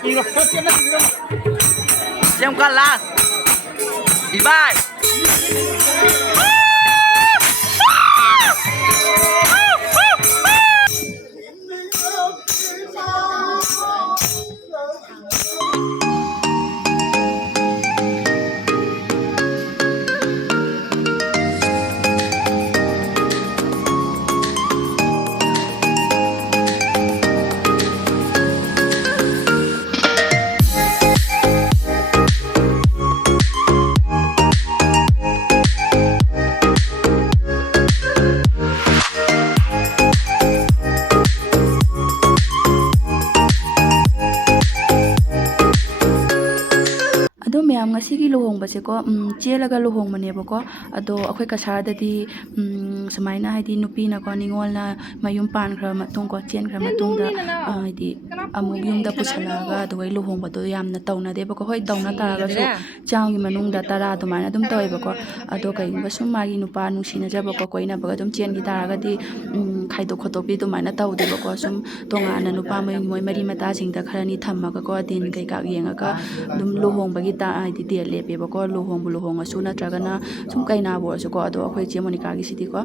Siamo qua last. Ibai. ꯃꯌꯥꯝ ꯉꯁꯤꯒꯤ ꯂꯨꯍꯣꯡꯕꯁꯦꯀꯣ ꯆꯦꯜꯂꯒ ꯂꯨꯍꯣꯡꯕꯅꯦꯕꯀꯣ ꯑꯗꯣ ꯑꯩꯈꯣꯏ ꯀꯁꯥꯔꯗꯗꯤ ꯁꯨꯃꯥꯏꯅ ꯍꯥꯏꯗꯤ ꯅꯨꯄꯤꯅꯀꯣ ꯅꯤꯉꯣꯜꯅ ꯃꯌꯨꯝ ꯄꯥꯟꯈ꯭ꯔ ꯃꯇꯨꯡꯀꯣ ꯆꯦꯟꯈ꯭ꯔ ꯃꯇꯨꯡꯗ ꯍꯥꯏꯗꯤ ꯑꯃꯨꯛ ꯌꯨꯝꯗ ꯄꯨꯁꯜꯂꯛꯑꯒ ꯑꯗꯨꯒ ꯂꯨꯍꯣꯡꯕꯗꯣ ꯌꯥꯝꯅ ꯇꯧꯅꯗꯦꯕꯀꯣ ꯍꯣꯏ ꯇꯧꯅ ꯇꯥꯔꯒꯁꯨ ꯆꯥꯝꯒꯤ ꯃꯅꯨꯡꯗ 10 ꯑꯗꯨꯃꯥꯏꯅ ꯑꯗꯨꯝ ꯇꯧꯋꯦꯕꯀꯣ ꯑꯗꯣ ꯀꯩꯒꯨꯝꯕ ꯁꯨꯝ ꯃꯥꯒꯤ ꯅꯨꯄꯥ ꯅꯨꯡꯁꯤꯅꯖꯕꯀꯣ ꯀꯣꯏꯅꯕꯒ ꯑꯗꯨꯝ ꯆꯦꯟꯈꯤ ꯇꯥꯔꯒꯗꯤ ꯈꯥꯏꯗꯣꯛ ꯈꯣꯠꯇꯣꯛꯄꯤ ꯑꯗꯨꯃꯥꯏꯅ ꯇꯧꯗꯦꯕꯀꯣ ꯁꯨꯝ ꯇꯣꯉꯥꯟꯅ ꯅꯨꯄꯥ ꯃꯌꯨꯝꯒꯤ ꯃꯣꯏ ꯃꯔꯤ ꯃꯇꯥꯁꯤꯡꯗ ꯈꯔꯅꯤ ꯊꯝꯃꯒꯀꯣ ꯗꯤꯟ ꯀꯩꯀꯥ ꯌꯦꯡꯉꯒ ꯑꯗꯨꯝ ꯂꯨꯍꯣꯡꯕꯒꯤ ꯍꯥꯏꯗꯤ ꯗꯦꯠ ꯂꯦꯞꯄꯦꯕꯀꯣ ꯂꯨꯍꯣꯡꯉꯁꯨ ꯅꯠꯇ꯭ꯔꯒꯅ ꯁꯨꯝ ꯀꯩꯅꯥꯕꯨ ꯑꯣꯏꯔꯁꯨꯀꯣ ꯑꯗꯣ ꯑꯩꯈꯣꯏ ꯆꯦ ꯃꯣꯅꯤꯀꯥꯒꯤꯁꯤꯗꯤꯀꯣ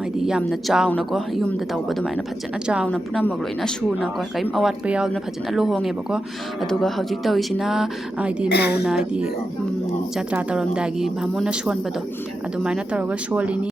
ꯍꯥꯏꯗꯤ ꯌꯥꯝꯅ ꯆꯥꯎꯅꯀꯣ ꯌꯨꯝꯗ ꯇꯧꯕ ꯑꯗꯨꯃꯥꯏꯅ ꯐꯖꯅ ꯆꯥꯎꯅ ꯄꯨꯝꯅꯃꯛ ꯂꯣꯏꯅ ꯁꯨꯅꯀꯣ ꯀꯔꯤꯝ ꯑꯋꯥꯠꯄ ꯌꯥꯎꯗꯅ ꯐꯖꯅ ꯂꯨꯍꯣꯡꯉꯦꯕꯀꯣ ꯑꯗꯨꯒ ꯍꯧꯖꯤꯛ ꯇꯧꯔꯤꯁꯤꯅ ꯍꯥꯏꯗꯤ ꯃꯧꯅ ꯍꯥꯏꯗꯤ ꯖꯇ꯭ꯔꯥ ꯇꯧꯔꯝꯗꯥꯏꯒꯤ ꯚꯥꯃꯣꯟꯅ ꯁꯣꯟꯕꯗꯣ ꯑꯗꯨꯃꯥꯏꯅ ꯇꯧꯔꯒ ꯁꯣꯜꯂꯤꯅꯤ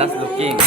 Just looking.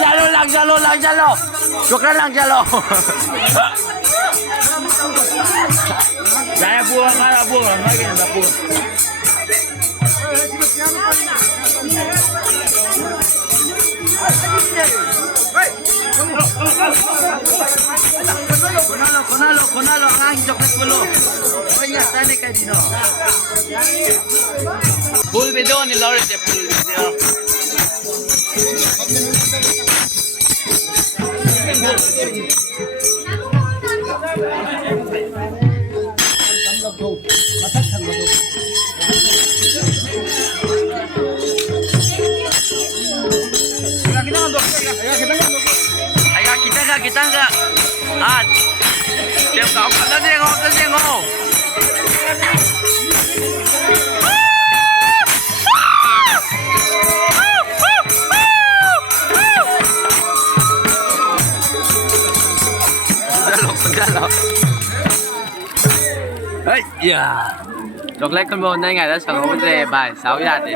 lang jalo. Syukran lang jalo. Saya buang kan buang lagi dah buang. Konalo, ang coklat dulu. Kaya tane kay dino. Full video ni Lord de full video. Kita enggak. Siap kau kata jengok. Pedalo. Hey, ya. Chocolate con bồn đây ngày đã sẵn có về bài 6 giờ đi.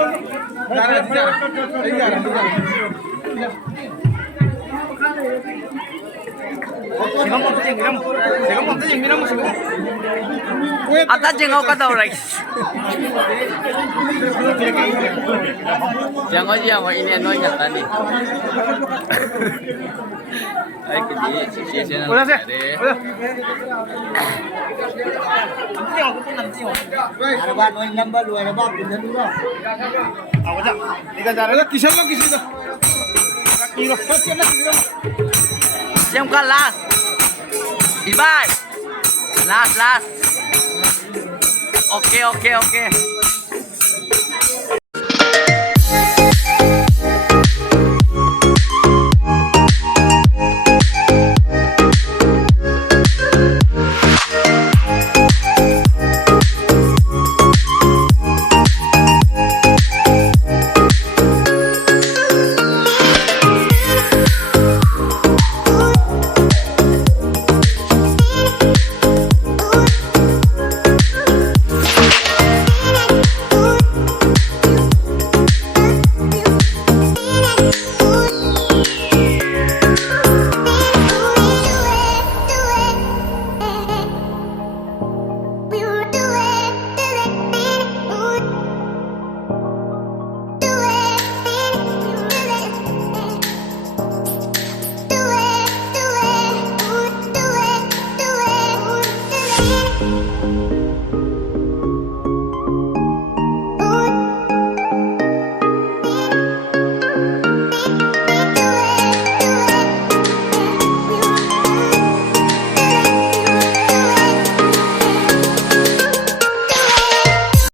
Atas jengok ka daw right. Jengok dia mau ini anoy nya tadi. Ay kini sisi na. Ada bahan noy number lu ada bahan pindah dulu. Awak dah. Ikan cara kisah lo kisah tu. Kaki lo, kaki lo, kaki lo. Siap ka last. Ibai. Last. Okay.